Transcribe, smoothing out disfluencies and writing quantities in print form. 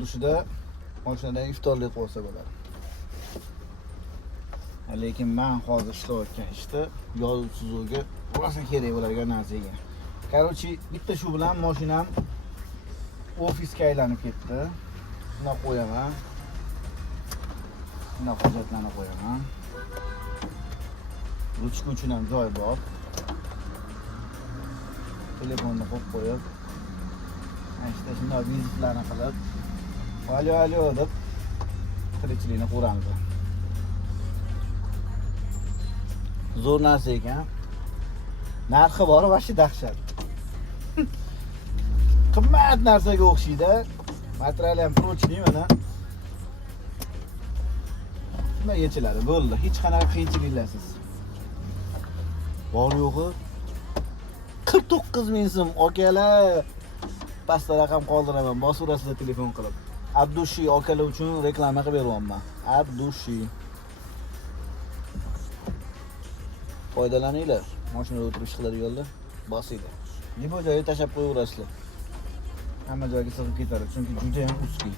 turishida mashinada iftorlik qilsa bo'ladi. Lekin men hozir ishlayotgan ishda yozuvga rosa kerak bo'ladigan narsaga. Короче, bitta shu bilan mashinam ofisga aylanib ketdi. Buni qo'yaman. Buni hojatlarni qo'yaman. Ruchka uchun ham joy bor. Telefonni qo'yib, işte shunday vizitlarni qilib, alo deb tirikchilikni quramiz. Zo'r narsa ekan. Narxi bor va shu dahshat. Qimmat narsaga o'xshaydi. Materiali ham prochniy mana. Nima yechiladi, bo'ldi. Hech qanaqa qiyinchiliklarsiz. Bor yo'g'i 49 ming so'm okalar. Pastda raqam qoldiraman, bosurasizlar telefon qilib. Abdushi okalar uchun reklama qilib beryapman. Abdushi. Foydalaninglar. Mashinada o'tirib ishqiladi yo'lda bosinglar. Nima joyga tashab qo'yaverasizlar. Hamma joyga sig'ib ketadi, chunki juda ham ustki.